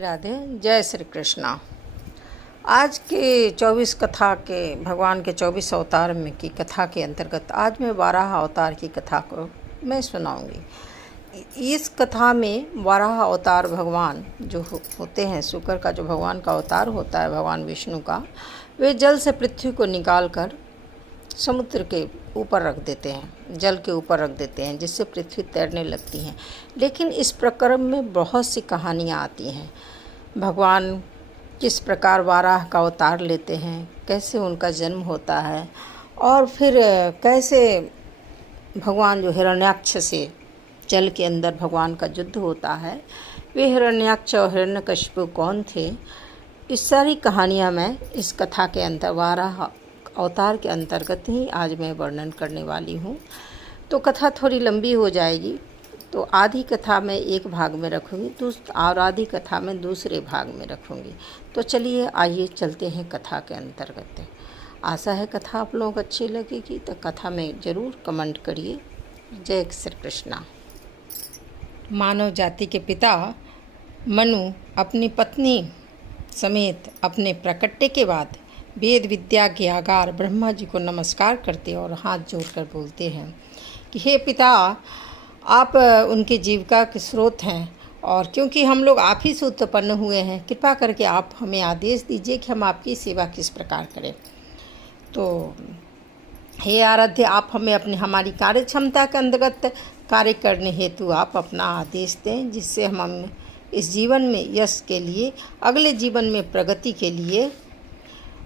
राधे। जय श्री कृष्णा। आज के 24 कथा के भगवान के 24 अवतार में की कथा के अंतर्गत आज मैं 12 अवतार की कथा को मैं सुनाऊंगी। इस कथा में 12 अवतार भगवान जो होते हैं, शुक्र का जो भगवान का अवतार होता है, भगवान विष्णु का, वे जल से पृथ्वी को निकाल कर समुद्र के ऊपर रख देते हैं, जल के ऊपर रख देते हैं, जिससे पृथ्वी तैरने लगती हैं। लेकिन इस प्रकरण में बहुत सी कहानियाँ आती हैं। भगवान किस प्रकार वाराह का अवतार लेते हैं, कैसे उनका जन्म होता है, और फिर कैसे भगवान जो हिरण्याक्ष से जल के अंदर भगवान का युद्ध होता है, वे हिरण्याक्ष और हिरण्यकशिपु कौन थे, इस सारी कहानियाँ मैं इस कथा के अंदर वाराह अवतार के अंतर्गत ही आज मैं वर्णन करने वाली हूँ। तो कथा थोड़ी लंबी हो जाएगी, तो आधी कथा मैं एक भाग में रखूँगी और आधी कथा मैं दूसरे भाग में रखूँगी। तो चलिए आइए चलते हैं कथा के अंतर्गत। आशा है कथा आप लोगों को अच्छी लगेगी, तो कथा में ज़रूर कमेंट करिए। जय श्री कृष्णा। मानव जाति के पिता मनु अपनी पत्नी समेत अपने प्रकट्य के बाद वेद विद्या के आगार ब्रह्मा जी को नमस्कार करते और हाथ जोड़कर बोलते हैं कि हे पिता, आप उनकी जीविका के स्रोत हैं, और क्योंकि हम लोग आप ही से उत्पन्न हुए हैं, कृपा करके आप हमें आदेश दीजिए कि हम आपकी सेवा किस प्रकार करें। तो हे आराध्य, आप हमें हमारी कार्य क्षमता के अंतर्गत कार्य करने हेतु आप अपना आदेश दें, जिससे हम इस जीवन में यश के लिए, अगले जीवन में प्रगति के लिए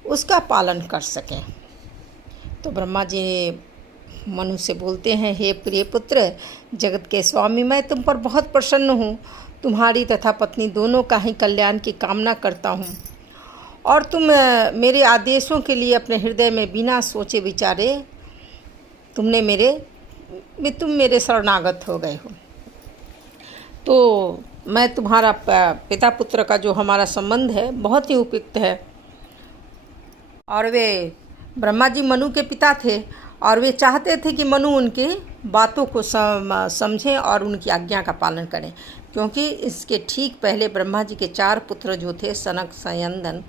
उसका पालन कर सकें। तो ब्रह्मा जी मनु से बोलते हैं, हे प्रिय पुत्र, जगत के स्वामी, मैं तुम पर बहुत प्रसन्न हूँ। तुम्हारी तथा पत्नी दोनों का ही कल्याण की कामना करता हूँ, और तुम मेरे आदेशों के लिए अपने हृदय में बिना सोचे विचारे तुम मेरे शरणागत हो गए हो। तो मैं तुम्हारा पिता पुत्र का जो हमारा संबंध है बहुत ही उपयुक्त है, और वे ब्रह्मा जी मनु के पिता थे, और वे चाहते थे कि मनु उनकी बातों को समझें और उनकी आज्ञा का पालन करें, क्योंकि इसके ठीक पहले ब्रह्मा जी के 4 पुत्र जो थे, सनक, सयंदन,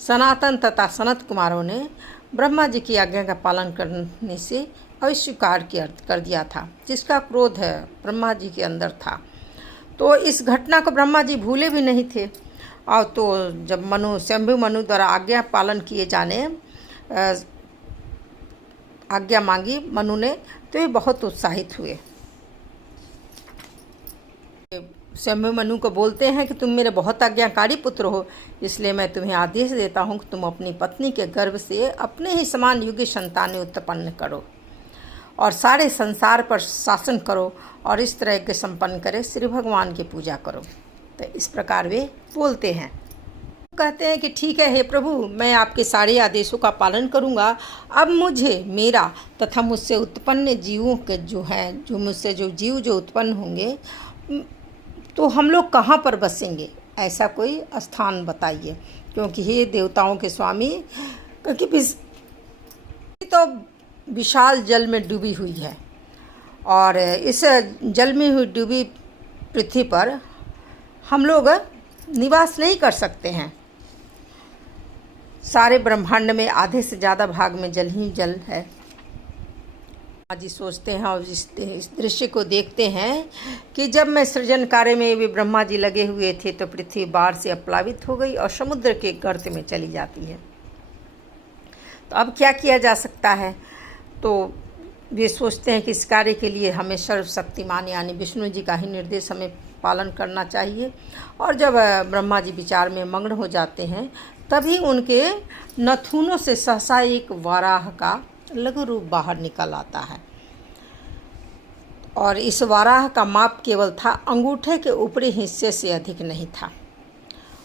सनातन तथा सनत कुमारों ने ब्रह्मा जी की आज्ञा का पालन करने से अस्वीकार कर दिया था, जिसका क्रोध है ब्रह्मा जी के अंदर था। तो इस घटना को ब्रह्मा जी भूले भी नहीं थे। और तो जब शंभु मनु द्वारा आज्ञा पालन किए जाने आज्ञा मांगी मनु ने, तो ये बहुत उत्साहित हुए। शंभु मनु को बोलते हैं कि तुम मेरे बहुत आज्ञाकारी पुत्र हो, इसलिए मैं तुम्हें आदेश देता हूँ कि तुम अपनी पत्नी के गर्भ से अपने ही समान योग्य संतानें उत्पन्न करो और सारे संसार पर शासन करो, और इस तरह के संपन्न करे श्री भगवान की पूजा करो। तो इस प्रकार वे बोलते हैं। कहते हैं कि ठीक है हे प्रभु, मैं आपके सारे आदेशों का पालन करूंगा। अब मुझे मेरा तथा मुझसे उत्पन्न जीवों के जो मुझसे जो जीव जो उत्पन्न होंगे, तो हम लोग कहाँ पर बसेंगे, ऐसा कोई स्थान बताइए। क्योंकि हे देवताओं के स्वामी, क्योंकि तो विशाल जल में डूबी हुई है, और इस जल में हुई डूबी पृथ्वी पर हम लोग निवास नहीं कर सकते हैं। सारे ब्रह्मांड में आधे से ज़्यादा भाग में जल ही जल है। आज सोचते हैं और इस दृश्य को देखते हैं कि जब मैं सृजन कार्य में भी ब्रह्मा जी लगे हुए थे, तो पृथ्वी बाढ़ से प्लावित हो गई और समुद्र के गर्त में चली जाती है। तो अब क्या किया जा सकता है? तो वे सोचते हैं कि इस कार्य के लिए हमें सर्वशक्तिमान यानी विष्णु जी का ही निर्देश हमें पालन करना चाहिए। और जब ब्रह्मा जी विचार में मग्न हो जाते हैं, तभी उनके नथुनों से सहसा एक वाराह का लघु रूप बाहर निकल आता है, और इस वाराह का माप केवल था अंगूठे के ऊपरी हिस्से से अधिक नहीं था।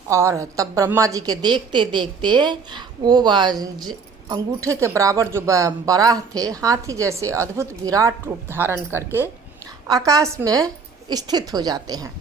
और तब ब्रह्मा जी के देखते देखते वो अंगूठे के बराबर जो वराह थे, हाथी जैसे अद्भुत विराट रूप धारण करके आकाश में स्थित हो जाते हैं।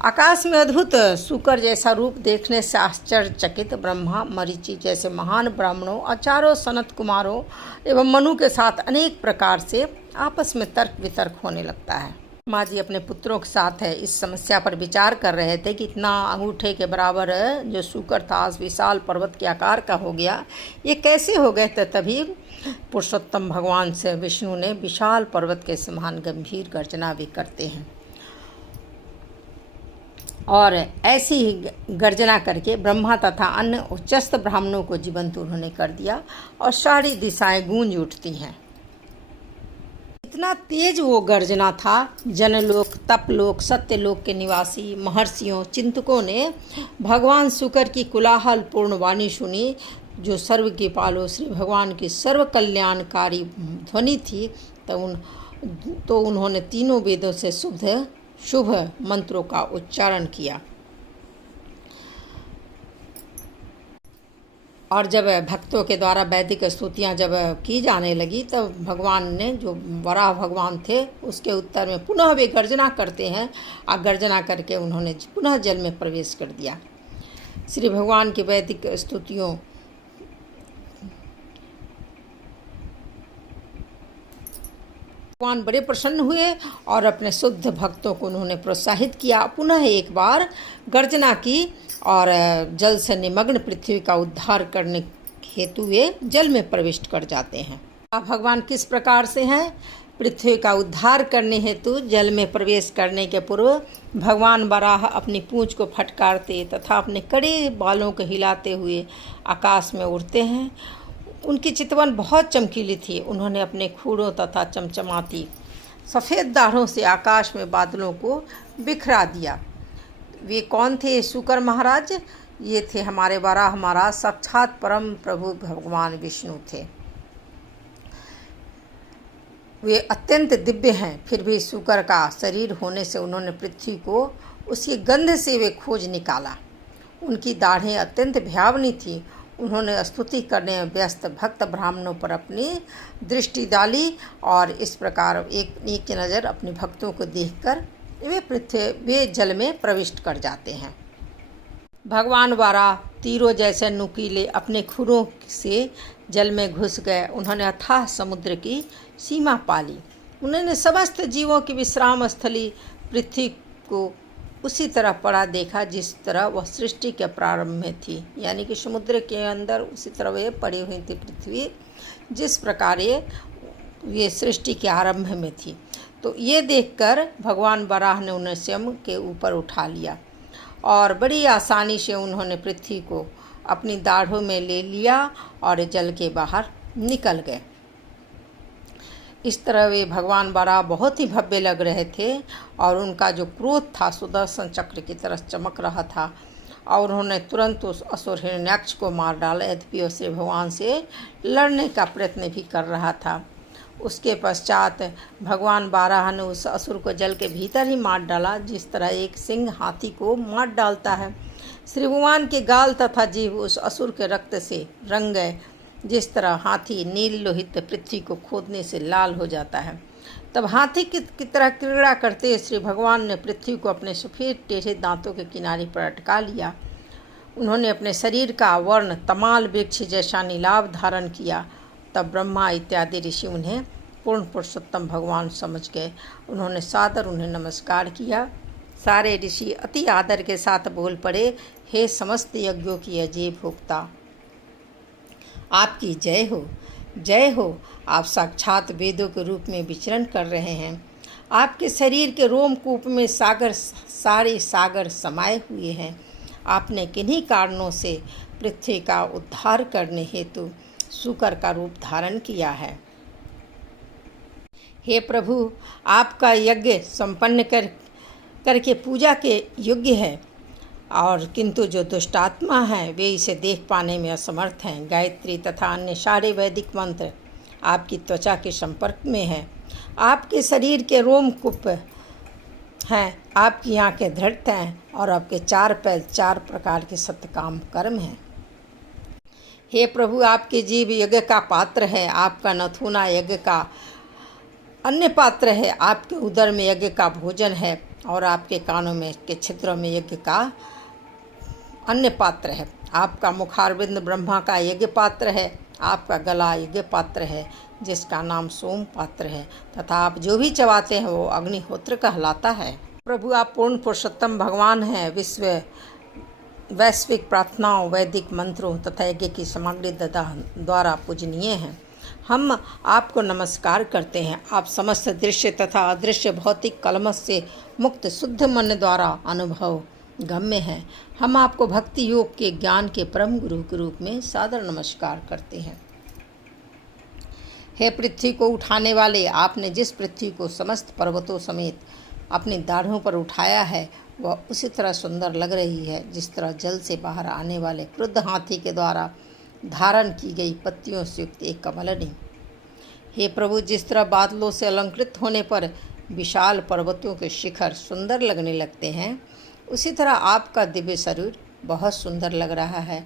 आकाश में अद्भुत शुक्र जैसा रूप देखने से आश्चर्यचकित ब्रह्मा, मरीचि जैसे महान ब्राह्मणों, चारों सनत कुमारों एवं मनु के साथ अनेक प्रकार से आपस में तर्क वितर्क होने लगता है। ब्रह्मा जी अपने पुत्रों के साथ है इस समस्या पर विचार कर रहे थे कि इतना अंगूठे के बराबर जो शूकर था आज विशाल पर्वत के आकार का हो गया, ये कैसे हो गए थे। तभी पुरुषोत्तम भगवान से विष्णु ने विशाल पर्वत के समान गंभीर गर्जना भी करते हैं और ऐसी ही गर्जना करके ब्रह्मा तथा अन्य उच्चस्थ ब्राह्मणों को जीवंत उन्होंने कर दिया और सारी दिशाएं गूंज उठती हैं। इतना तेज वो गर्जना था, जनलोक, तपलोक, सत्यलोक के निवासी महर्षियों, चिंतकों ने भगवान शुक्र की कोलाहलपूर्ण वाणी सुनी, जो सर्व के पालो श्री भगवान की सर्व कल्याणकारी ध्वनि थी। तो उन्होंने तीनों वेदों से शुभ मंत्रों का उच्चारण किया और जब भक्तों के द्वारा वैदिक स्तुतियाँ जब की जाने लगी तब भगवान ने, जो वराह भगवान थे, उसके उत्तर में पुनः वे गर्जना करते हैं और गर्जना करके उन्होंने पुनः जल में प्रवेश कर दिया। श्री भगवान की वैदिक स्तुतियों भगवान बड़े प्रसन्न हुए और अपने शुद्ध भक्तों को उन्होंने प्रोत्साहित किया। पुनः एक बार गर्जना की और जल से निमग्न पृथ्वी का उद्धार करने हेतु वे जल में प्रविष्ट कर जाते हैं। अब भगवान किस प्रकार से हैं? पृथ्वी का उद्धार करने हेतु जल में प्रवेश करने के पूर्व भगवान वराह अपनी पूंछ को फटकारते तथा अपने कड़े बालों को हिलाते हुए आकाश में उड़ते हैं। उनकी चितवन बहुत चमकीली थी। उन्होंने अपने खूरों तथा चमचमाती सफ़ेद दाढ़ों से आकाश में बादलों को बिखरा दिया। वे कौन थे? शुकर महाराज। ये थे हमारे वराह महाराज, साक्षात परम प्रभु भगवान विष्णु थे। वे अत्यंत दिव्य हैं, फिर भी शुकर का शरीर होने से उन्होंने पृथ्वी को उसकी गंध से वे खोज निकाला। उनकी दाढ़ें अत्यंत भयावनी थी। उन्होंने स्तुति करने में व्यस्त भक्त ब्राह्मणों पर अपनी दृष्टि डाली और इस प्रकार एक नज़र अपने भक्तों को देखकर वे जल में प्रविष्ट कर जाते हैं। भगवान वराह तीरों जैसे नुकीले अपने खुरों से जल में घुस गए। उन्होंने अथाह समुद्र की सीमा पाली। उन्होंने समस्त जीवों की विश्राम स्थली पृथ्वी को उसी तरह पड़ा देखा जिस तरह वह सृष्टि के प्रारंभ में थी, यानी कि समुद्र के अंदर उसी तरह वे पड़ी हुई थी पृथ्वी, जिस प्रकार ये सृष्टि के आरंभ में थी। तो ये देखकर भगवान वराह ने उन्हें स्वयं के ऊपर उठा लिया और बड़ी आसानी से उन्होंने पृथ्वी को अपनी दाढ़ों में ले लिया और जल के बाहर निकल गए। इस तरह वे भगवान वराह बहुत ही भव्य लग रहे थे और उनका जो क्रोध था सुदर्शन चक्र की तरह चमक रहा था और उन्होंने तुरंत उस असुर हिरण्याक्ष को मार डाला। यद्यपि वो श्री भगवान से लड़ने का प्रयत्न भी कर रहा था। उसके पश्चात भगवान वराह ने उस असुर को जल के भीतर ही मार डाला, जिस तरह एक सिंह हाथी को मार डालता है। श्री भगवान के गाल तथा जीभ उस असुर के रक्त से रंग गए, जिस तरह हाथी नील लोहित पृथ्वी को खोदने से लाल हो जाता है। तब हाथी की तरह क्रीड़ा करते श्री भगवान ने पृथ्वी को अपने सफ़ेद टेढ़े दांतों के किनारे पर अटका लिया। उन्होंने अपने शरीर का वर्ण तमाल वृक्ष जैसा नीलाभ धारण किया। तब ब्रह्मा इत्यादि ऋषि उन्हें पूर्ण पुरुषोत्तम भगवान समझ गए। उन्होंने सादर उन्हें नमस्कार किया। सारे ऋषि अति आदर के साथ बोल पड़े, हे समस्त यज्ञों की अजय भोक्ता, आपकी जय हो, जय हो। आप साक्षात वेदों के रूप में विचरण कर रहे हैं। आपके शरीर के रोमकूप में सारे सागर समाये हुए हैं। आपने किन्हीं कारणों से पृथ्वी का उद्धार करने हेतु शुकर का रूप धारण किया है। हे प्रभु, आपका यज्ञ संपन्न करके पूजा के योग्य है, और किंतु जो दुष्टात्मा हैं वे इसे देख पाने में असमर्थ हैं। गायत्री तथा अन्य सारे वैदिक मंत्र आपकी त्वचा के संपर्क में हैं। आपके शरीर के रोमकूप हैं, आपकी आँखें दृढ़ हैं और आपके 4 पैर 4 प्रकार के सत्यकाम कर्म हैं। हे प्रभु, आपकी जीभ यज्ञ का पात्र है, आपका नथुना यज्ञ का अन्य पात्र है, आपके उदर में यज्ञ का भोजन है और आपके कानों में के छिद्रों में यज्ञ का अन्य पात्र है। आपका मुखारविंद ब्रह्मा का यज्ञ पात्र है, आपका गला यज्ञ पात्र है। जिसका नाम सोम पात्र है, तथा आप जो भी चबाते हैं वो अग्निहोत्र कहलाता है। प्रभु आप पूर्ण पुरुषोत्तम भगवान हैं। वैश्विक प्रार्थनाओं, वैदिक मंत्रों तथा यज्ञ की सामग्री द्वारा पूजनीय हैं। हम आपको नमस्कार करते हैं। आप समस्त दृश्य तथा अदृश्य भौतिक कलमश से मुक्त शुद्ध मन द्वारा अनुभव गम्य हैं। हम आपको भक्ति योग के ज्ञान के परम गुरु के रूप में सादर नमस्कार करते हैं। हे पृथ्वी को उठाने वाले, आपने जिस पृथ्वी को समस्त पर्वतों समेत अपनी दाढ़ों पर उठाया है वह उसी तरह सुंदर लग रही है जिस तरह जल से बाहर आने वाले क्रुद्ध हाथी के द्वारा धारण की गई पत्तियों से युक्त एक कमलनी। हे प्रभु, जिस तरह बादलों से अलंकृत होने पर विशाल पर्वतों के शिखर सुंदर लगने लगते हैं, उसी तरह आपका दिव्य शरीर बहुत सुंदर लग रहा है,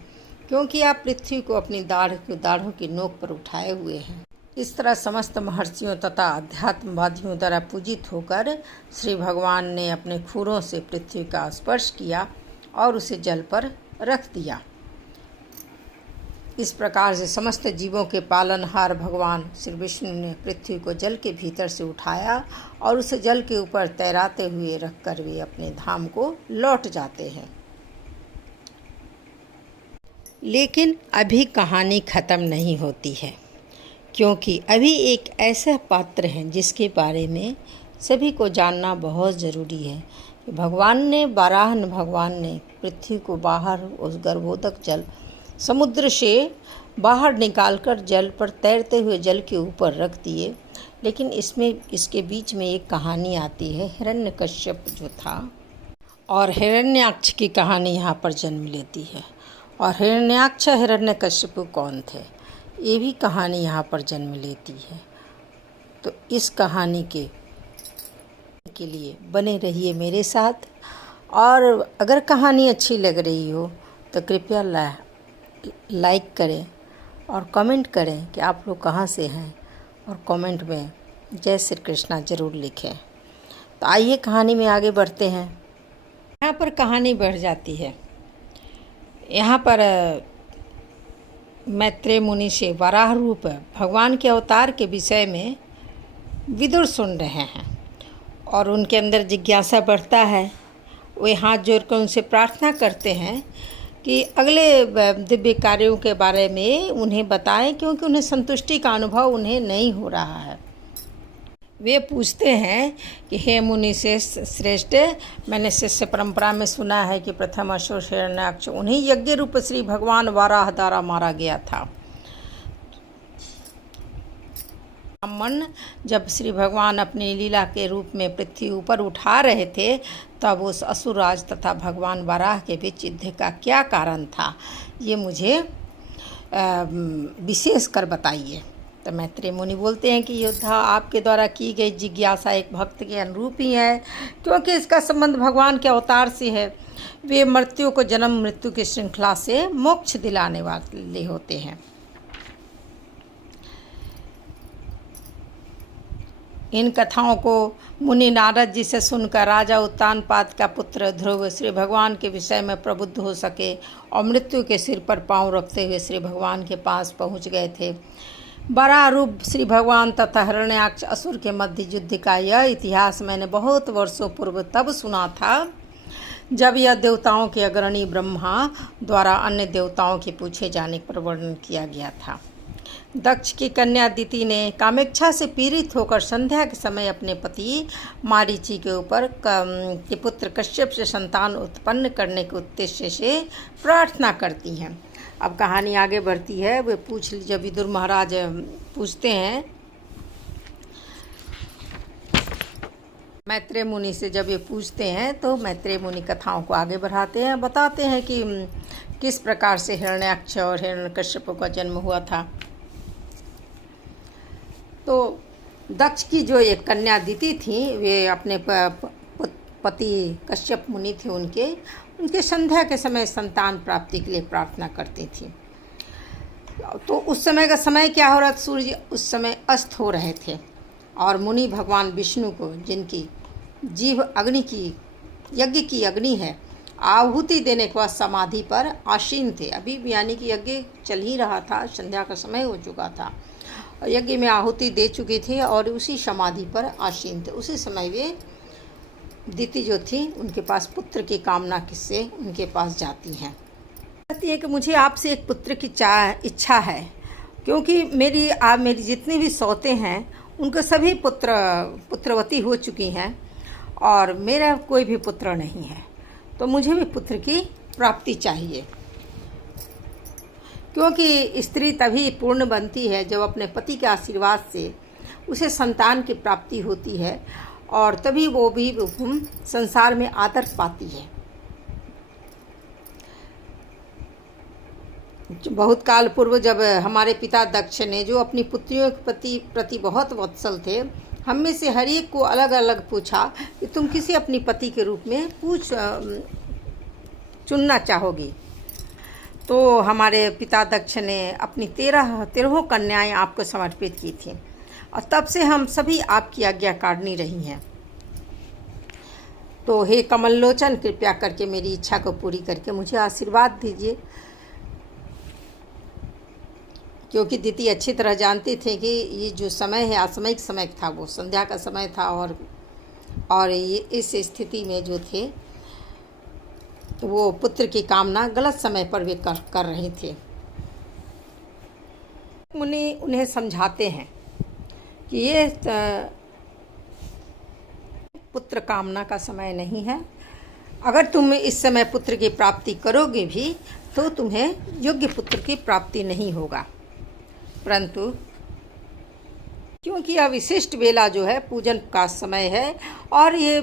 क्योंकि आप पृथ्वी को अपनी दाढ़ों की नोक पर उठाए हुए हैं। इस तरह समस्त महर्षियों तथा अध्यात्मवादियों द्वारा पूजित होकर श्री भगवान ने अपने खुरों से पृथ्वी का स्पर्श किया और उसे जल पर रख दिया। इस प्रकार से समस्त जीवों के पालनहार भगवान श्री विष्णु ने पृथ्वी को जल के भीतर से उठाया और उसे जल के ऊपर तैराते हुए रखकर वे अपने धाम को लौट जाते हैं। लेकिन अभी कहानी खत्म नहीं होती है, क्योंकि अभी एक ऐसा पात्र है जिसके बारे में सभी को जानना बहुत ज़रूरी है। वाराह भगवान ने पृथ्वी को बाहर उस गर्भोदक जल समुद्र से बाहर निकालकर जल पर तैरते हुए जल के ऊपर रख दिए। लेकिन इसके बीच में एक कहानी आती है, हिरण्यकश्यप जो था और हिरण्याक्ष की कहानी यहाँ पर जन्म लेती है। और हिरण्याक्ष हिरण्यकश्यप कौन थे, ये भी कहानी यहाँ पर जन्म लेती है। तो इस कहानी के लिए बने रहिए मेरे साथ, और अगर कहानी अच्छी लग रही हो तो कृपया लाइक करें और कमेंट करें कि आप लोग कहाँ से हैं, और कमेंट में जय श्री कृष्णा ज़रूर लिखें। तो आइए कहानी में आगे बढ़ते हैं। यहाँ पर कहानी बढ़ जाती है। यहाँ पर मैत्रेय मुनि से वराह रूप भगवान के अवतार के विषय में विदुर सुन रहे हैं और उनके अंदर जिज्ञासा बढ़ता है। वे हाथ जोड़कर उनसे प्रार्थना करते हैं कि अगले दिव्य कार्यों के बारे में उन्हें बताएं, क्योंकि उन्हें संतुष्टि का अनुभव उन्हें नहीं हो रहा है। वे पूछते हैं कि हे मुनि श्रेष्ठ, मैंने शिष्य परंपरा में सुना है कि प्रथम असुर हिरण्याक्ष उन्हीं यज्ञ रूप श्री भगवान वाराह द्वारा मारा गया था। ब्राह्मण जब श्री भगवान अपनी लीला के रूप में पृथ्वी ऊपर उठा रहे थे, तब उस असुरराज तथा भगवान वाराह के बीच युद्ध का क्या कारण था, ये मुझे विशेष कर बताइए। तो मैत्रेय मुनि बोलते हैं कि योद्धा, आपके द्वारा की गई जिज्ञासा एक भक्त के अनुरूप ही है, क्योंकि इसका संबंध भगवान के अवतार से है। वे मृत्यु को जन्म मृत्यु की श्रृंखला से मोक्ष दिलाने वाले होते हैं। इन कथाओं को मुनि नारद जी से सुनकर राजा उत्तानपाद का पुत्र ध्रुव श्री भगवान के विषय में प्रबुद्ध हो सके और मृत्यु के सिर पर पांव रखते हुए श्री भगवान के पास पहुंच गए थे। वराह रूप श्री भगवान तथा हिरण्याक्ष असुर के मध्य युद्ध का यह इतिहास मैंने बहुत वर्षों पूर्व तब सुना था, जब यह देवताओं के अग्रणी ब्रह्मा द्वारा अन्य देवताओं के पूछे जाने पर वर्णन किया गया था। दक्ष की कन्या दिति ने कामेच्छा से पीड़ित होकर संध्या के समय अपने पति मारीचि के ऊपर के पुत्र कश्यप से संतान उत्पन्न करने के उद्देश्य से प्रार्थना करती हैं। अब कहानी आगे बढ़ती है। वे जब विदुर महाराज पूछते हैं मैत्रेय मुनि से, जब ये पूछते हैं तो मैत्रेय मुनि कथाओं को आगे बढ़ाते हैं, बताते हैं कि किस प्रकार से हिरण्याक्ष और हिरण्यकश्यप का जन्म हुआ था। तो दक्ष की जो एक कन्या दिति थी, वे अपने पति कश्यप मुनि थे, उनके संध्या के समय संतान प्राप्ति के लिए प्रार्थना करती थी। तो उस समय का समय क्या हो रहा था, सूर्य उस समय अस्त हो रहे थे और मुनि भगवान विष्णु को, जिनकी जीव अग्नि की यज्ञ की अग्नि है, आहुति देने के बाद समाधि पर आसीन थे। अभी यानी कि यज्ञ चल ही रहा था, संध्या का समय हो चुका था यज्ञ में आहुति दे चुके थे और उसी समाधि पर आसीन थे। उसी समय वे दिति जो थी उनके पास पुत्र की कामना से उनके पास जाती हैं। कहती है कि मुझे आपसे एक पुत्र की इच्छा है, क्योंकि मेरी जितनी भी सौतें हैं उनको सभी पुत्रवती हो चुकी हैं और मेरा कोई भी पुत्र नहीं है, तो मुझे भी पुत्र की प्राप्ति चाहिए। क्योंकि स्त्री तभी पूर्ण बनती है जब अपने पति के आशीर्वाद से उसे संतान की प्राप्ति होती है और तभी वो भी संसार में आदर पाती है। बहुत काल पूर्व जब हमारे पिता दक्ष ने, जो अपनी पुत्रियों के प्रति बहुत वत्सल थे, हम में से हर एक को अलग अलग पूछा कि तुम किसी अपनी पति के रूप में चुनना चाहोगी। तो हमारे पिता दक्ष ने अपनी 13 कन्याएं आपको समर्पित की थी और तब से हम सभी आपकी आज्ञाकारिणी रही हैं। तो हे कमल लोचन, कृपया करके मेरी इच्छा को पूरी करके मुझे आशीर्वाद दीजिए। क्योंकि दिति अच्छी तरह जानते थे कि ये जो समय है असामयिक समय था, वो संध्या का समय था और ये इस स्थिति में जो थे वो पुत्र की कामना गलत समय पर वे कर रहे थे। मुनि उन्हें समझाते हैं कि ये पुत्र कामना का समय नहीं है। अगर तुम इस समय पुत्र की प्राप्ति करोगे भी तो तुम्हें योग्य पुत्र की प्राप्ति नहीं होगा, परंतु क्योंकि यह विशिष्ट वेला जो है पूजन का समय है और ये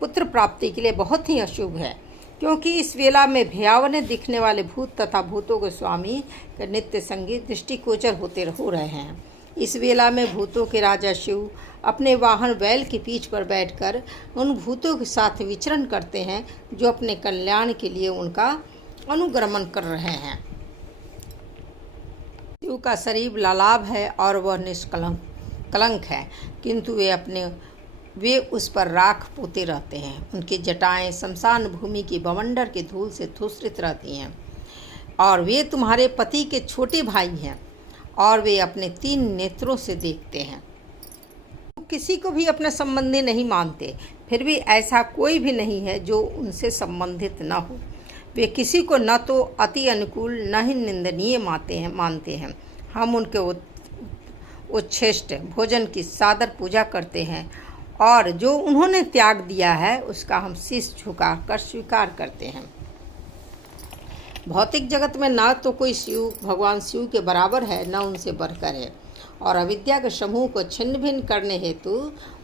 पुत्र प्राप्ति के लिए बहुत ही अशुभ है, क्योंकि इस वेला में भयावह दिखने वाले भूत तथा भूतों के स्वामी के नित्य संगीत दृष्टिगोचर हो रहे हैं। इस वेला में भूतों के राजा शिव अपने वाहन बैल की पीठ पर बैठकर उन भूतों के साथ विचरण करते हैं जो अपने कल्याण के लिए उनका अनुगमन कर रहे हैं। शिव का शरीर लालाभ है और वह निष्कलंक है, किंतु वे उस पर राख पोते रहते हैं। उनकी जटाएं शमशान भूमि की बवंडर के धूल से धूसरित रहती हैं और वे तुम्हारे पति के छोटे भाई हैं और वे अपने 3 नेत्रों से देखते हैं। किसी को भी अपने संबंधी नहीं मानते, फिर भी ऐसा कोई भी नहीं है जो उनसे संबंधित न हो। वे किसी को न तो अति अनुकूल न ही निंदनीय मानते हैं। हम उनके उच्छिष्ट भोजन की सादर पूजा करते हैं और जो उन्होंने त्याग दिया है उसका हम शीश झुकाकर स्वीकार करते हैं। भौतिक जगत में ना तो कोई भगवान शिव के बराबर है, न उनसे बढ़कर है, और अविद्या के समूह को छिन्न भिन्न करने हेतु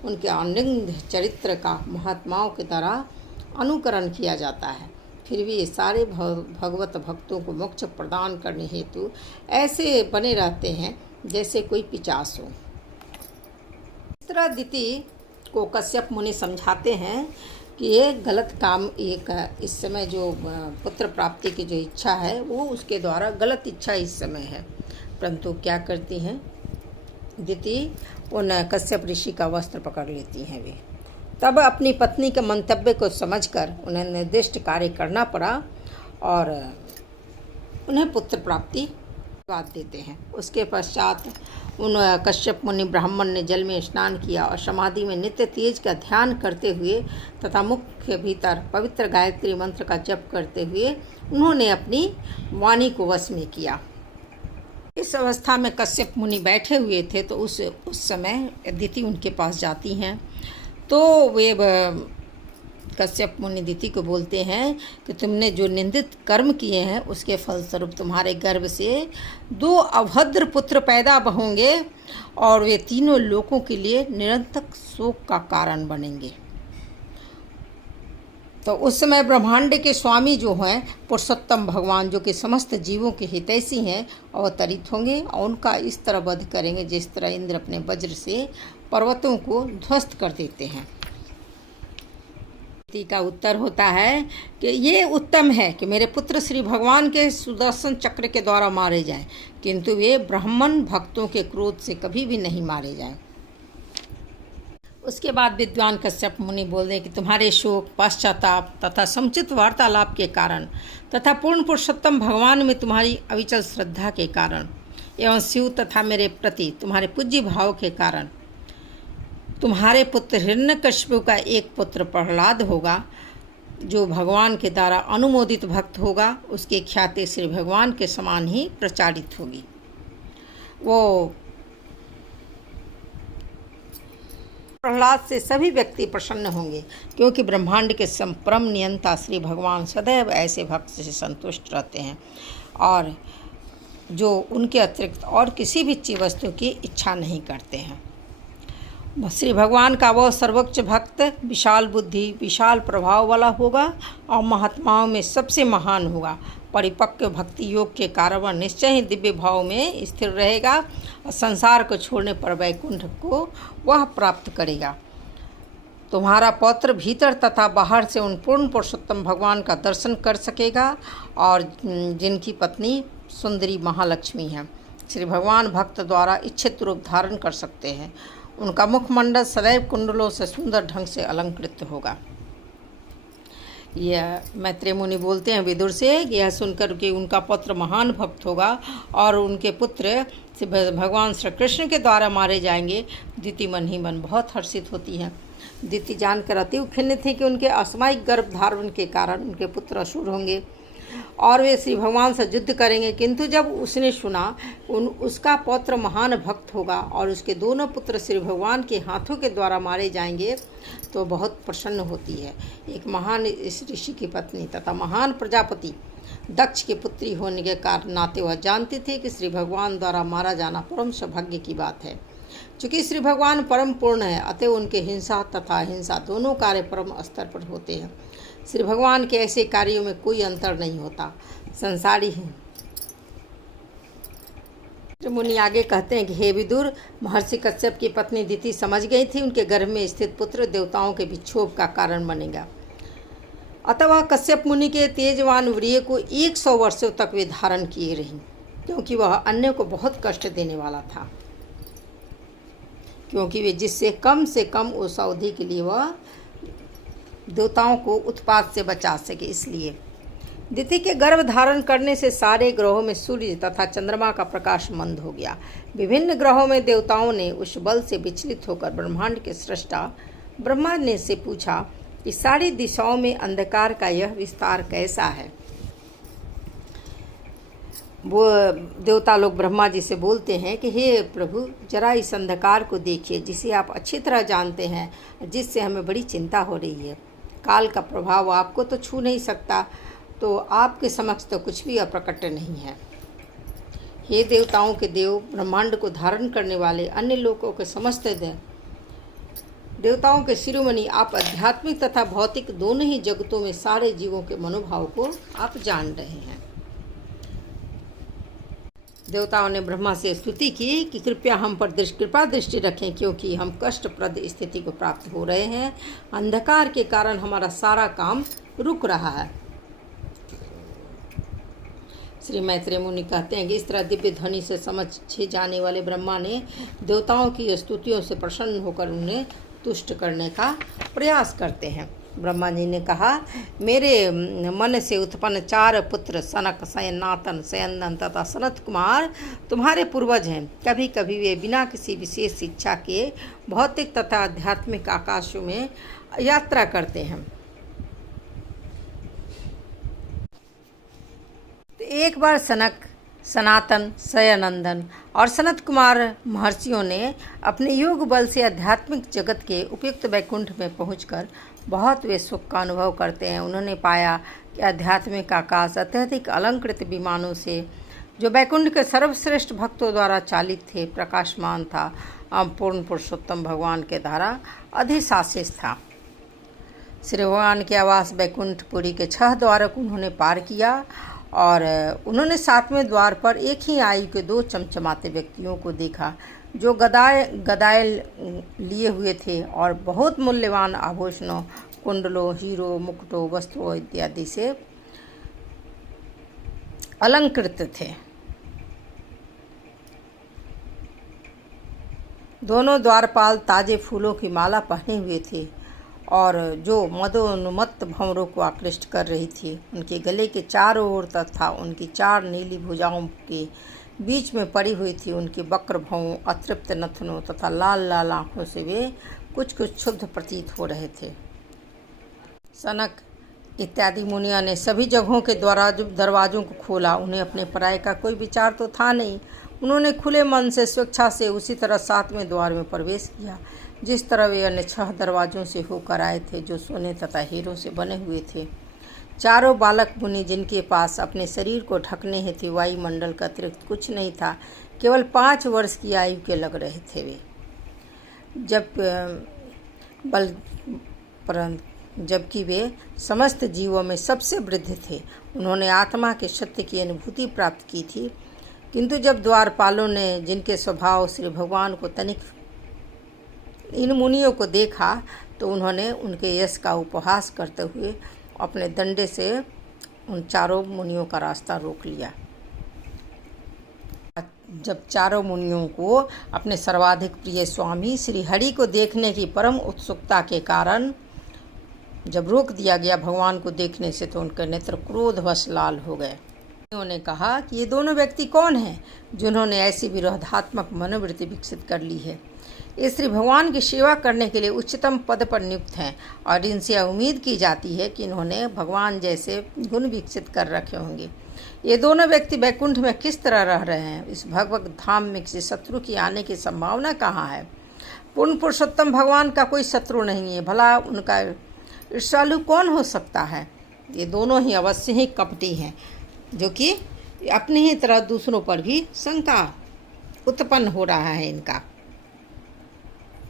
उनके अनिंद चरित्र का महात्माओं की तरह अनुकरण किया जाता है। फिर भी ये सारे भगवत भक्तों को मोक्ष प्रदान करने हेतु ऐसे बने रहते हैं जैसे कोई पिचास हो। इस तरह दिति को कश्यप मुनि समझाते हैं कि ये गलत काम, इस समय जो पुत्र प्राप्ति की जो इच्छा है वो उसके द्वारा गलत इच्छा इस समय है। परंतु क्या करती हैं दिति, उन कश्यप ऋषि का वस्त्र पकड़ लेती हैं। वे तब अपनी पत्नी के मंतव्य को समझकर उन्हें निर्दिष्ट कार्य करना पड़ा और उन्हें पुत्र प्राप्ति बात देते हैं। उसके पश्चात उन कश्यप मुनि ब्राह्मण ने जल में स्नान किया और समाधि में नित्य तेज का ध्यान करते हुए तथा मुख के भीतर पवित्र गायत्री मंत्र का जप करते हुए उन्होंने अपनी वाणी को वश में किया। इस अवस्था में कश्यप मुनि बैठे हुए थे, तो उस समय दिति उनके पास जाती हैं। तो वे कश्यप मुनि दिति को बोलते हैं कि तुमने जो निंदित कर्म किए हैं उसके फलस्वरूप तुम्हारे गर्भ से 2 अभद्र पुत्र पैदा होंगे और वे तीनों लोकों के लिए निरंतर शोक का कारण बनेंगे। तो उस समय ब्रह्मांड के स्वामी जो हैं पुरुषोत्तम भगवान, जो कि समस्त जीवों के हितैषी हैं, अवतरित होंगे और उनका इस तरह वध करेंगे जिस तरह इंद्र अपने वज्र से पर्वतों को ध्वस्त कर देते हैं। का उत्तर होता है कि ये उत्तम है कि मेरे पुत्र श्री भगवान के सुदर्शन चक्र के द्वारा मारे जाएं, किंतु वे ब्राह्मण भक्तों के क्रोध से कभी भी नहीं मारे जाएं। उसके बाद विद्वान कश्यप मुनि बोले कि तुम्हारे शोक, पश्चाताप तथा समुचित वार्तालाप के कारण तथा पूर्ण पुरुषोत्तम भगवान में तुम्हारी अविचल श्रद्धा के कारण एवं शिव तथा मेरे प्रति तुम्हारे पूज्य भाव के कारण तुम्हारे पुत्र हिरण्यकशिपु का एक पुत्र प्रहलाद होगा, जो भगवान के द्वारा अनुमोदित भक्त होगा। उसकी ख्याति श्री भगवान के समान ही प्रचारित होगी। वो प्रहलाद से सभी व्यक्ति प्रसन्न होंगे, क्योंकि ब्रह्मांड के परम नियंता श्री भगवान सदैव ऐसे भक्त से संतुष्ट रहते हैं और जो उनके अतिरिक्त और किसी भी चीज वस्तु की इच्छा नहीं करते हैं। श्री भगवान का वह सर्वोच्च भक्त विशाल बुद्धि, विशाल प्रभाव वाला होगा और महात्माओं में सबसे महान होगा। परिपक्व भक्ति योग के कारण वह निश्चय ही दिव्य भाव में स्थिर रहेगा और संसार को छोड़ने पर वैकुंठ को वह प्राप्त करेगा। तुम्हारा पौत्र भीतर तथा बाहर से उन पूर्ण पुरुषोत्तम भगवान का दर्शन कर सकेगा और जिनकी पत्नी सुंदरी महालक्ष्मी है। श्री भगवान भक्त द्वारा इच्छित रूप धारण कर सकते हैं। उनका मुखमंडल सदैव कुंडलों से सुंदर ढंग से अलंकृत होगा। यह मैत्रेय मुनि बोलते हैं विदुर से, यह सुनकर कि उनका पुत्र महान भक्त होगा और उनके पुत्र भगवान श्री कृष्ण के द्वारा मारे जाएंगे। दिति मन ही मन बहुत हर्षित होती है। दिति जानकर अति खिन्न थी कि उनके असामयिक गर्भ धारण के कारण उनके पुत्र असुर होंगे और वे श्री भगवान से युद्ध करेंगे। किंतु जब उसने सुना उसका पौत्र महान भक्त होगा और उसके दोनों पुत्र श्री भगवान के हाथों के द्वारा मारे जाएंगे तो बहुत प्रसन्न होती है। एक महान ऋषि की पत्नी तथा महान प्रजापति दक्ष की पुत्री होने के कारण नाते वह जानती थी कि श्री भगवान द्वारा मारा जाना परम सौभाग्य की बात है। चूँकि श्री भगवान परम पूर्ण है, अतः उनके हिंसा तथा हिंसा दोनों कार्य परम स्तर पर होते हैं। श्री भगवान के ऐसे कार्यों में कोई अंतर नहीं होता। संसारी मुनि आगे कहते हैं कि हे विदुर, महर्षि कश्यप की पत्नी दिति समझ गई थी उनके गर्भ में स्थित पुत्र देवताओं के विक्षोभ का कारण बनेगा। अतः वह कश्यप मुनि के तेजवान वीर्य को 100 वर्षों तक वे धारण किए रहीं, क्योंकि वह अन्य को बहुत कष्ट देने वाला था। क्योंकि वे जिससे कम से कम उस अवधि के लिए वह देवताओं को उत्पात से बचा सके, इसलिए दिति के गर्भ धारण करने से सारे ग्रहों में सूर्य तथा चंद्रमा का प्रकाश मंद हो गया। विभिन्न ग्रहों में देवताओं ने उस बल से विचलित होकर ब्रह्मांड के सृष्टा ब्रह्मा ने से पूछा कि सारी दिशाओं में अंधकार का यह विस्तार कैसा है। वो देवता लोग ब्रह्मा जी से बोलते हैं कि हे प्रभु, जरा इस अंधकार को देखिए जिसे आप अच्छी तरह जानते हैं, जिससे हमें बड़ी चिंता हो रही है। काल का प्रभाव आपको तो छू नहीं सकता, तो आपके समक्ष तो कुछ भी अप्रकट नहीं है। हे देवताओं के देव, ब्रह्मांड को धारण करने वाले अन्य लोगों के समस्त देवताओं के शिरोमणि, आप आध्यात्मिक तथा भौतिक दोनों ही जगतों में सारे जीवों के मनोभाव को आप जान रहे हैं। देवताओं ने ब्रह्मा से स्तुति की कि कृपया हम पर कृपा दृष्टि रखें, क्योंकि हम कष्टप्रद स्थिति को प्राप्त हो रहे हैं। अंधकार के कारण हमारा सारा काम रुक रहा है। श्री मैत्रेय मुनि कहते हैं कि इस तरह दिव्य ध्वनि से समझे जाने वाले ब्रह्मा ने देवताओं की स्तुतियों से प्रसन्न होकर उन्हें तुष्ट करने का प्रयास करते हैं। ब्रह्मा जी ने कहा, मेरे मन से उत्पन्न 4 पुत्र सनक, सयनातन, सयंदन तथा सनत कुमार तुम्हारे पूर्वज हैं। कभी कभी वे बिना किसी विशेष इच्छा के भौतिक तथा आध्यात्मिक आकाशों में यात्रा करते हैं। तो एक बार सनक, सनातन, सयनंदन और सनत कुमार महर्षियों ने अपने योग बल से आध्यात्मिक जगत के उपयुक्त वैकुंठ में पहुंचकर बहुत वे सुख का अनुभव करते हैं। उन्होंने पाया कि आध्यात्मिक आकाश अत्यधिक अलंकृत विमानों से, जो वैकुंठ के सर्वश्रेष्ठ भक्तों द्वारा चालित थे, प्रकाशमान था। पूर्ण पुरुषोत्तम भगवान के द्वारा अधिशासित था। श्री भगवान के आवास वैकुंठपुरी के 6 द्वारक उन्होंने पार किया और उन्होंने 7वें द्वार पर एक ही आयु के 2 चमचमाते व्यक्तियों को देखा, जो गदाए लिए हुए थे और बहुत मूल्यवान आभूषणों, कुंडलों, हीरो, मुकुटों, वस्त्रों इत्यादि से अलंकृत थे। दोनों द्वारपाल ताजे फूलों की माला पहने हुए थे और जो मदोन्मत्त भंवरों को आकृष्ट कर रही थी। उनके गले के चारों ओर तथा उनकी 4 नीली भुजाओं के बीच में पड़ी हुई थी। उनकी वक्र भौं, अतृप्त नथनों तथा लाल लाल आंखों से वे कुछ कुछ क्षुब्ध प्रतीत हो रहे थे। सनक इत्यादि मुनियों ने सभी जगहों के दरवाजों को खोला। उन्हें अपने पराये का कोई विचार तो था नहीं। उन्होंने खुले मन से स्वेच्छा से उसी तरह 7वें द्वार में प्रवेश किया जिस तरह वे अन्य 6 दरवाजों से होकर आए थे, जो सोने तथा हीरों से बने हुए थे। चारों बालक मुनि, जिनके पास अपने शरीर को ढकने हेतु वायुमंडल का अतिरिक्त कुछ नहीं था, केवल 5 वर्ष की आयु के लग रहे थे। वे जबकि वे समस्त जीवों में सबसे वृद्ध थे। उन्होंने आत्मा के सत्य की अनुभूति प्राप्त की थी, किंतु जब द्वारपालों ने, जिनके स्वभाव श्री भगवान को तनिक इन मुनियों को देखा, तो उन्होंने उनके यश का उपहास करते हुए अपने डंडे से उन चारों मुनियों का रास्ता रोक लिया। जब चारों मुनियों को अपने सर्वाधिक प्रिय स्वामी श्री हरि को देखने की परम उत्सुकता के कारण जब रोक दिया गया भगवान को देखने से, तो उनके नेत्र क्रोधवश लाल हो गए। उन्होंने कहा कि ये दोनों व्यक्ति कौन हैं जिन्होंने ऐसी विरोधात्मक मनोवृत्ति विकसित कर ली है। ये श्री भगवान की सेवा करने के लिए उच्चतम पद पर नियुक्त हैं और इनसे उम्मीद की जाती है कि इन्होंने भगवान जैसे गुण विकसित कर रखे होंगे। ये दोनों व्यक्ति वैकुंठ में किस तरह रह रहे हैं? इस भगवत धाम में किसी शत्रु की आने की संभावना कहाँ है? पूर्ण पुरुषोत्तम भगवान का कोई शत्रु नहीं है, भला उनका ईर्ष्यालु कौन हो सकता है? ये दोनों ही अवश्य ही कपटी हैं, जो कि अपनी ही तरह दूसरों पर भी शंका उत्पन्न हो रहा है इनका।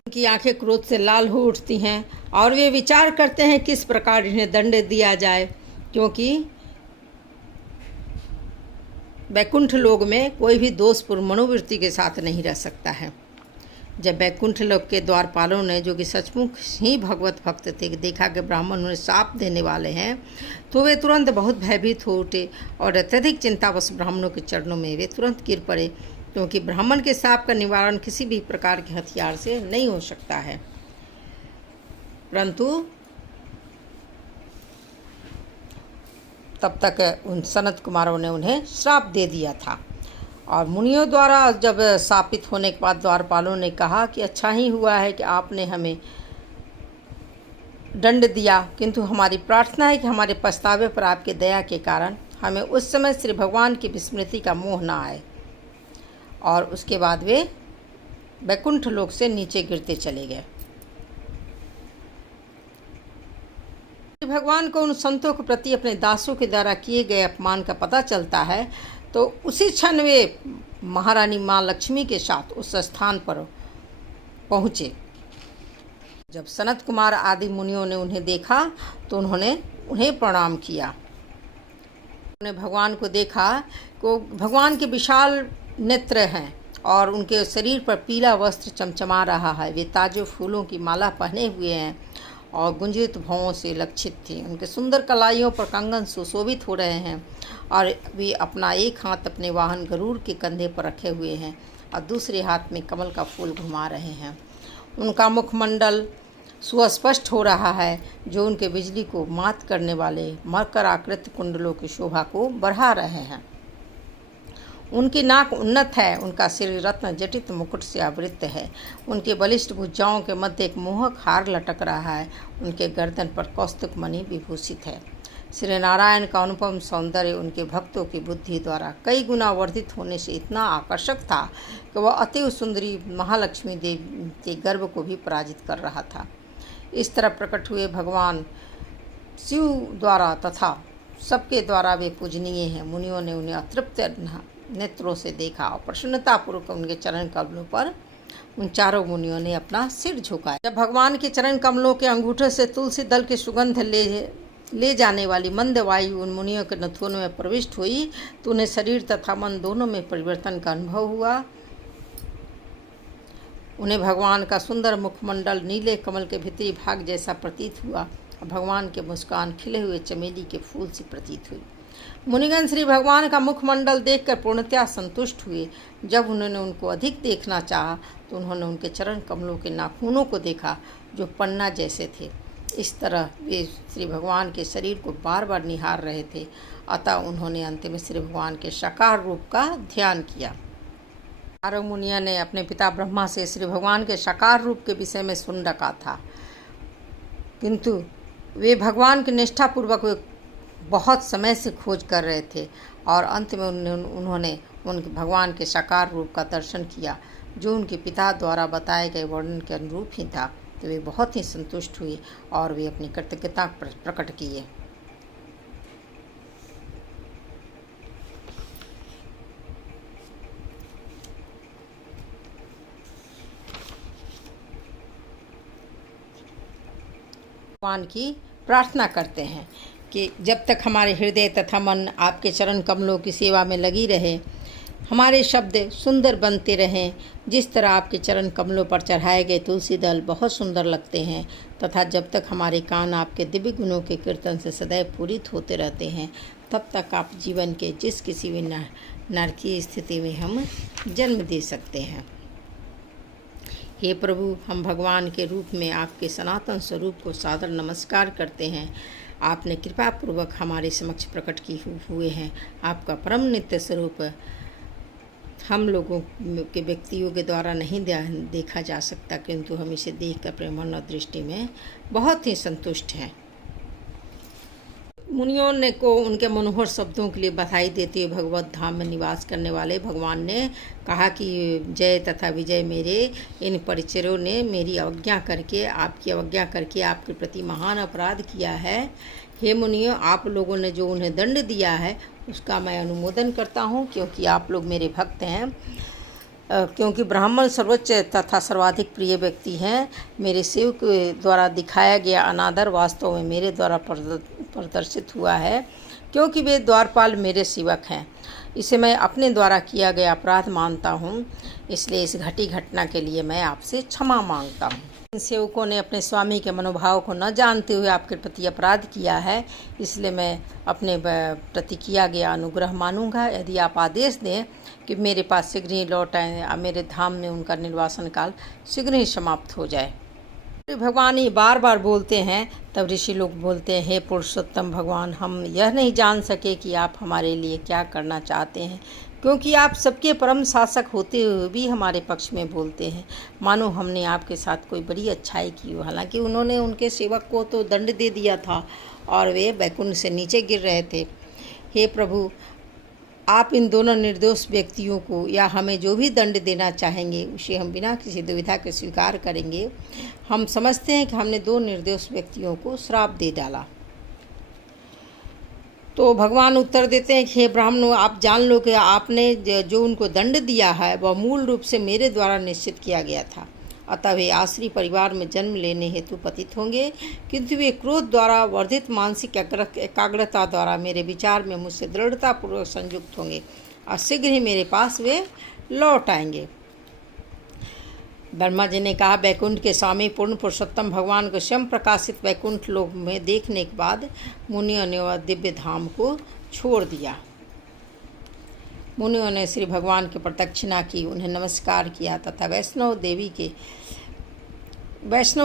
उनकी आंखें क्रोध से लाल हो उठती हैं और वे विचार करते हैं किस प्रकार इन्हें दंड दिया जाए, क्योंकि वैकुंठ लोक में कोई भी दोषपूर्ण मनोवृत्ति के साथ नहीं रह सकता है। जब वैकुंठ लोक के द्वारपालों ने, जो कि सचमुच ही भगवत भक्त थे, देखा कि ब्राह्मण उन्हें शाप देने वाले हैं, तो वे तुरंत बहुत भयभीत हो उठे और अत्यधिक चिंतावश ब्राह्मणों के चरणों में वे तुरंत गिर पड़े, क्योंकि ब्राह्मण के शाप का निवारण किसी भी प्रकार के हथियार से नहीं हो सकता है। परंतु तब तक उन सनत कुमारों ने उन्हें श्राप दे दिया था और मुनियों द्वारा जब शापित होने के बाद द्वारपालों ने कहा कि अच्छा ही हुआ है कि आपने हमें दंड दिया, किंतु हमारी प्रार्थना है कि हमारे पछतावे पर आपकी दया के कारण हमें उस समय श्री भगवान की विस्मृति का मोह न आए। और उसके बाद वे वैकुंठ लोक से नीचे गिरते चले गए। भगवान को उन संतों के प्रति अपने दासों के द्वारा किए गए अपमान का पता चलता है, तो उसी क्षण वे महारानी माँ लक्ष्मी के साथ उस स्थान पर पहुँचे। जब सनत कुमार आदि मुनियों ने उन्हें देखा तो उन्होंने उन्हें प्रणाम किया। उन्होंने भगवान को देखा को भगवान के विशाल नेत्र हैं और उनके शरीर पर पीला वस्त्र चमचमा रहा है। वे ताजे फूलों की माला पहने हुए हैं और गुंजित भौं से लक्षित थे। उनके सुंदर कलाइयों पर कंगन सुशोभित हो रहे हैं और वे अपना एक हाथ अपने वाहन गरुड़ के कंधे पर रखे हुए हैं और दूसरे हाथ में कमल का फूल घुमा रहे हैं। उनका मुखमंडल सुस्पष्ट हो रहा है, जो उनके बिजली को मात करने वाले मकर आकृति कुंडलों की शोभा को बढ़ा रहे हैं। उनकी नाक उन्नत है, उनका सिर रत्न जटित मुकुट से आवृत है। उनके बलिष्ठ भुजाओं के मध्य एक मोहक हार लटक रहा है। उनके गर्दन पर कौस्तुभ मणि विभूषित है। श्री नारायण का अनुपम सौंदर्य उनके भक्तों की बुद्धि द्वारा कई गुना वर्धित होने से इतना आकर्षक था कि वह अति सुंदरी महालक्ष्मी देवी के गर्भ को भी पराजित कर रहा था। इस तरह प्रकट हुए भगवान शिव द्वारा तथा सबके द्वारा वे पूजनीय हैं। मुनियों ने उन्हें अतृप्त नेत्रों से देखा और प्रसन्नतापूर्वक उनके चरण कमलों पर उन चारों मुनियों ने अपना सिर झुकाया। जब भगवान के चरण कमलों के अंगूठे से तुलसी दल की सुगंध ले जाने वाली मंद वायु उन मुनियों के नथुनों में प्रविष्ट हुई, तो उन्हें शरीर तथा मन दोनों में परिवर्तन का अनुभव हुआ। उन्हें भगवान का सुंदर मुखमंडल नीले कमल के भीतरी भाग जैसा प्रतीत हुआ और भगवान के मुस्कान खिले हुए चमेली के फूल से प्रतीत हुई। मुनिगण श्री भगवान का मुखमंडल देखकर पूर्णतया संतुष्ट हुए। जब उन्होंने उनको अधिक देखना चाहा, तो उन्होंने उनके चरण कमलों के नाखूनों को देखा, जो पन्ना जैसे थे। इस तरह वे श्री भगवान के शरीर को बार बार निहार रहे थे। अतः उन्होंने अंत में श्री भगवान के साकार रूप का ध्यान किया। नारद मुनियों ने अपने पिता ब्रह्मा से श्री भगवान के साकार रूप के विषय में सुन रखा था, किंतु वे भगवान की निष्ठापूर्वक बहुत समय से खोज कर रहे थे और अंत में उन्होंने उनके भगवान के साकार रूप का दर्शन किया, जो उनके पिता द्वारा बताए गए वर्णन के अनुरूप ही था। तो वे बहुत ही संतुष्ट हुए और वे अपनी कृतज्ञता प्रकट किए। भगवान की प्रार्थना करते हैं कि जब तक हमारे हृदय तथा मन आपके चरण कमलों की सेवा में लगी रहे, हमारे शब्द सुंदर बनते रहें। जिस तरह आपके चरण कमलों पर चढ़ाए गए तुलसी दल बहुत सुंदर लगते हैं, तथा जब तक हमारे कान आपके दिव्य गुणों के कीर्तन से सदैव पूरित होते रहते हैं, तब तक आप जीवन के जिस किसी भी नारकीय स्थिति में हम जन्म दे सकते हैं। हे प्रभु, हम भगवान के रूप में आपके सनातन स्वरूप को सादर नमस्कार करते हैं। आपने कृपा पूर्वक हमारे समक्ष प्रकट की हुए हैं। आपका परम नित्य स्वरूप हम लोगों के व्यक्तियों के द्वारा नहीं देखा जा सकता, किंतु हम इसे देखकर प्रेम और दृष्टि में बहुत ही संतुष्ट हैं। मुनियों ने को उनके मनोहर शब्दों के लिए बधाई देते हुए भगवत धाम में निवास करने वाले भगवान ने कहा कि जय तथा विजय मेरे इन परिचरों ने मेरी अवज्ञा करके आपके प्रति महान अपराध किया है। हे मुनियों, आप लोगों ने जो उन्हें दंड दिया है उसका मैं अनुमोदन करता हूँ, क्योंकि आप लोग मेरे भक्त हैं। क्योंकि ब्राह्मण सर्वोच्च तथा सर्वाधिक प्रिय व्यक्ति हैं। मेरे सेवक द्वारा दिखाया गया अनादर वास्तव में मेरे द्वारा प्रदर्शित हुआ है, क्योंकि वे द्वारपाल मेरे सेवक हैं। इसे मैं अपने द्वारा किया गया अपराध मानता हूँ, इसलिए इस घटी घटना के लिए मैं आपसे क्षमा मांगता हूँ। इन सेवकों ने अपने स्वामी के मनोभाव को न जानते हुए आपके प्रति अपराध किया है, इसलिए मैं अपने प्रति किया गया अनुग्रह मानूंगा। यदि आप आदेश दें कि मेरे पास शीघ्र ही लौट आए, मेरे धाम में उनका निर्वासन काल शीघ्र ही समाप्त हो जाए। भगवान ये बार बार बोलते हैं, तब ऋषि लोग बोलते हैं, हे पुरुषोत्तम भगवान, हम यह नहीं जान सके कि आप हमारे लिए क्या करना चाहते हैं, क्योंकि आप सबके परम शासक होते हुए भी हमारे पक्ष में बोलते हैं, मानो हमने आपके साथ कोई बड़ी अच्छाई की हो। हालांकि उन्होंने उनके सेवक को तो दंड दे दिया था और वे वैकुंठ से नीचे गिर रहे थे। हे प्रभु, आप इन दोनों निर्दोष व्यक्तियों को या हमें जो भी दंड देना चाहेंगे उसे हम बिना किसी दुविधा के स्वीकार करेंगे। हम समझते हैं कि हमने दो निर्दोष व्यक्तियों को श्राप दे डाला। तो भगवान उत्तर देते हैं कि हे ब्राह्मणों, आप जान लो कि आपने जो उनको दंड दिया है वह मूल रूप से मेरे द्वारा निश्चित किया गया था। अतः वे आश्री परिवार में जन्म लेने हेतु पतित होंगे, किंतु वे क्रोध द्वारा वर्धित मानसिक एकाग्रता द्वारा मेरे विचार में मुझसे दृढ़तापूर्वक संयुक्त होंगे और शीघ्र ही मेरे पास वे लौट आएंगे। ब्रह्मा जी ने कहा, वैकुंठ के स्वामी पूर्ण पुरुषोत्तम भगवान को स्वयं प्रकाशित वैकुंठ लोक में देखने के बाद मुनियों ने वह दिव्य धाम को छोड़ दिया। मुनियों ने श्री भगवान की प्रदक्षिणा की, उन्हें नमस्कार किया तथा वैष्णव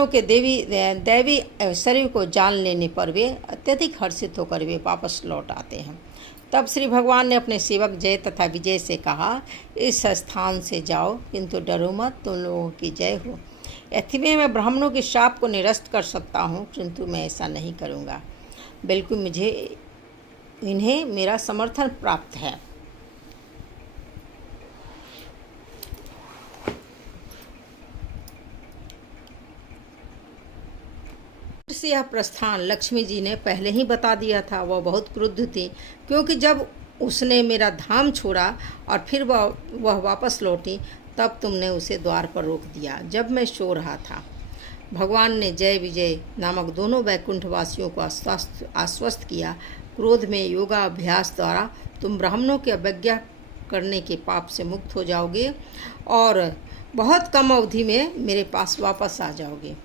के दैवी शरीर को जान लेने पर वे अत्यधिक हर्षित होकर वे वापस लौट आते हैं। तब श्री भगवान ने अपने सेवक जय तथा विजय से कहा, इस स्थान से जाओ, किंतु डरो मत, तुम लोगों की जय हो। यद्यपि मैं ब्राह्मणों के शाप को निरस्त कर सकता हूँ, किंतु मैं ऐसा नहीं करूँगा। बिल्कुल मुझे इन्हें मेरा समर्थन प्राप्त है। यह प्रस्थान लक्ष्मी जी ने पहले ही बता दिया था। वह बहुत क्रुद्ध थी, क्योंकि जब उसने मेरा धाम छोड़ा और फिर वह वापस लौटी, तब तुमने उसे द्वार पर रोक दिया जब मैं सो रहा था। भगवान ने जय विजय नामक दोनों वैकुंठ वासियों को आश्वस्त किया। क्रोध में योगाभ्यास द्वारा तुम ब्राह्मणों की अवज्ञा करने के पाप से मुक्त हो जाओगे और बहुत कम अवधि में मेरे पास वापस आ जाओगे।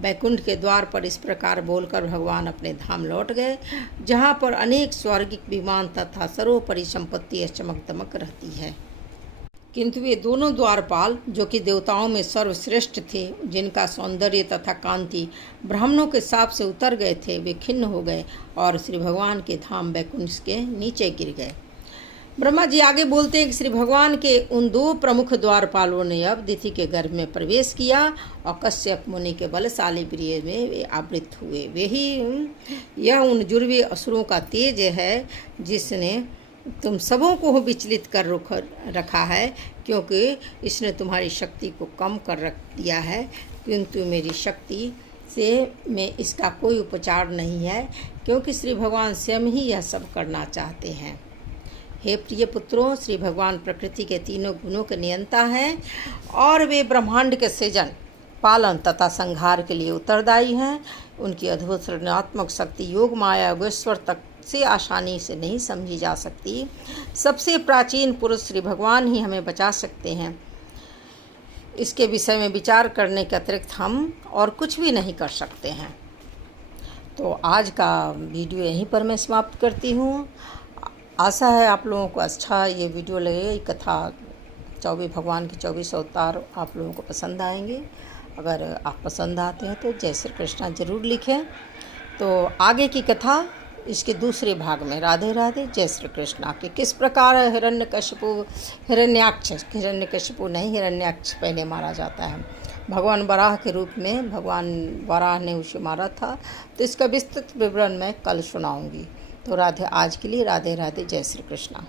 वैकुंठ के द्वार पर इस प्रकार बोलकर भगवान अपने धाम लौट गए, जहाँ पर अनेक स्वर्गिक विमान तथा सर्वोपरि संपत्ति चमक दमक रहती है। किंतु वे दोनों द्वारपाल, जो कि देवताओं में सर्वश्रेष्ठ थे, जिनका सौंदर्य तथा कांति ब्राह्मणों के शाप से उतर गए थे, वे खिन्न हो गए और श्री भगवान के धाम वैकुंठ के नीचे गिर गए। ब्रह्मा जी आगे बोलते हैं कि श्री भगवान के उन दो प्रमुख द्वारपालों ने अब दिति के गर्भ में प्रवेश किया और कश्यप मुनि के बलशाली प्रिय में वे आवृत हुए। वे ही यह उन जुर्वी असुरों का तेज है जिसने तुम सबों को विचलित कर रखा है, क्योंकि इसने तुम्हारी शक्ति को कम कर रख दिया है, किंतु मेरी शक्ति से में इसका कोई उपचार नहीं है, क्योंकि श्री भगवान स्वयं ही यह सब करना चाहते हैं। हे प्रिय पुत्रों, श्री भगवान प्रकृति के तीनों गुणों के नियंता हैं और वे ब्रह्मांड के सृजन, पालन तथा संहार के लिए उत्तरदायी हैं। उनकी अद्भुत सृजनात्मक शक्ति योग माया योगेश्वर तक से आसानी से नहीं समझी जा सकती। सबसे प्राचीन पुरुष श्री भगवान ही हमें बचा सकते हैं। इसके विषय में विचार करने के अतिरिक्त हम और कुछ भी नहीं कर सकते हैं। तो आज का वीडियो यहीं पर मैं समाप्त करती हूँ। आशा है आप लोगों को अच्छा ये वीडियो लगेगा। ये कथा 24 भगवान के 24 अवतार आप लोगों को पसंद आएंगे। अगर आप पसंद आते हैं तो जय श्री कृष्णा ज़रूर लिखें। तो आगे की कथा इसके दूसरे भाग में राधे राधे जय श्री कृष्णा कि किस प्रकार हिरण्यकशिपु नहीं, हिरण्याक्ष पहले मारा जाता है। भगवान वराह के रूप में भगवान वराह ने उसे मारा था। तो इसका विस्तृत विवरण मैं कल सुनाऊंगी। तो राधे, आज के लिए राधे राधे जय श्री कृष्णा।